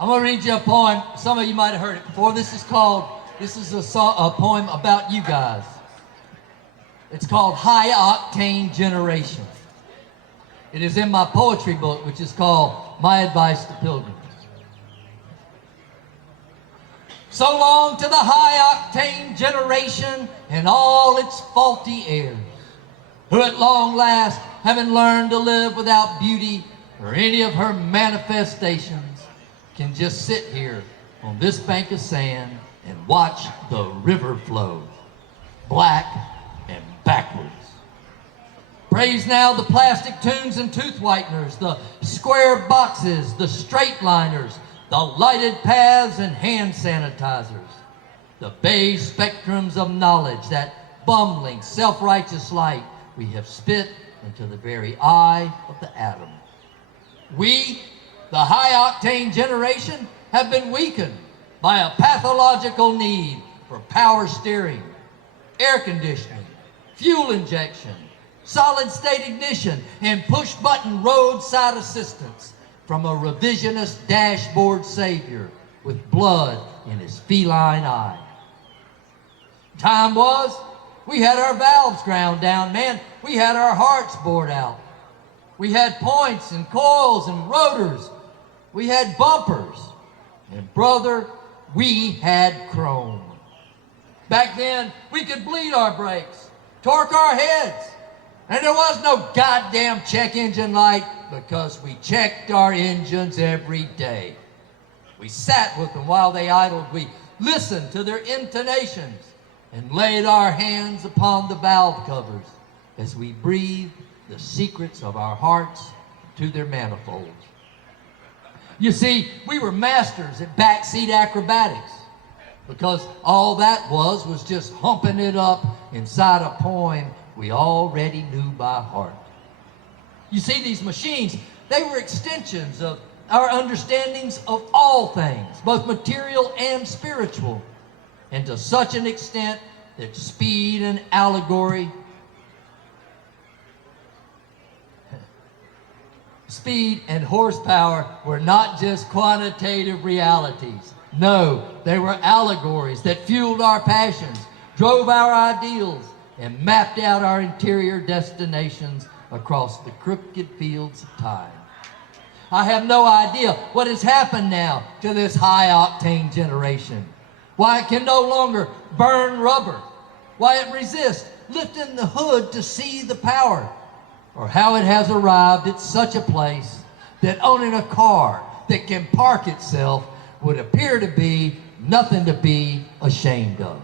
I'm going to read you a poem. Some of you might have heard it before. This is a poem about you guys. It's called High Octane Generation. It is in my poetry book, which is called My Advice to Pilgrims. So long to the high octane generation and all its faulty heirs, who at long last, having learned to live without beauty or any of her manifestations, can just sit here on this bank of sand and watch the river flow, black and backwards. Praise now the plastic tunes and tooth whiteners, the square boxes, the straight liners, the lighted paths and hand sanitizers, the beige spectrums of knowledge, that bumbling, self-righteous light we have spit into the very eye of the atom. We, the high-octane generation, have been weakened by a pathological need for power steering, air conditioning, fuel injection, solid-state ignition, and push-button roadside assistance from a revisionist dashboard savior with blood in his feline eye. Time was, we had our valves ground down, man. We had our hearts bored out. We had points and coils and rotors. We had bumpers. And brother, we had chrome. Back then, we could bleed our brakes, torque our heads, and there was no goddamn check engine light because we checked our engines every day. We sat with them while they idled. We listened to their intonations and laid our hands upon the valve covers as we breathed the secrets of our hearts to their manifolds. You see, we were masters at backseat acrobatics because all that was just humping it up inside a poem we already knew by heart. You see, these machines, they were extensions of our understandings of all things, both material and spiritual, and to such an extent that speed and allegory, speed and horsepower were not just quantitative realities. No, they were allegories that fueled our passions, drove our ideals, and mapped out our interior destinations across the crooked fields of time. I have no idea what has happened now to this high-octane generation. Why it can no longer burn rubber. Why it resists lifting the hood to see the power. Or how it has arrived at such a place that owning a car that can park itself would appear to be nothing to be ashamed of.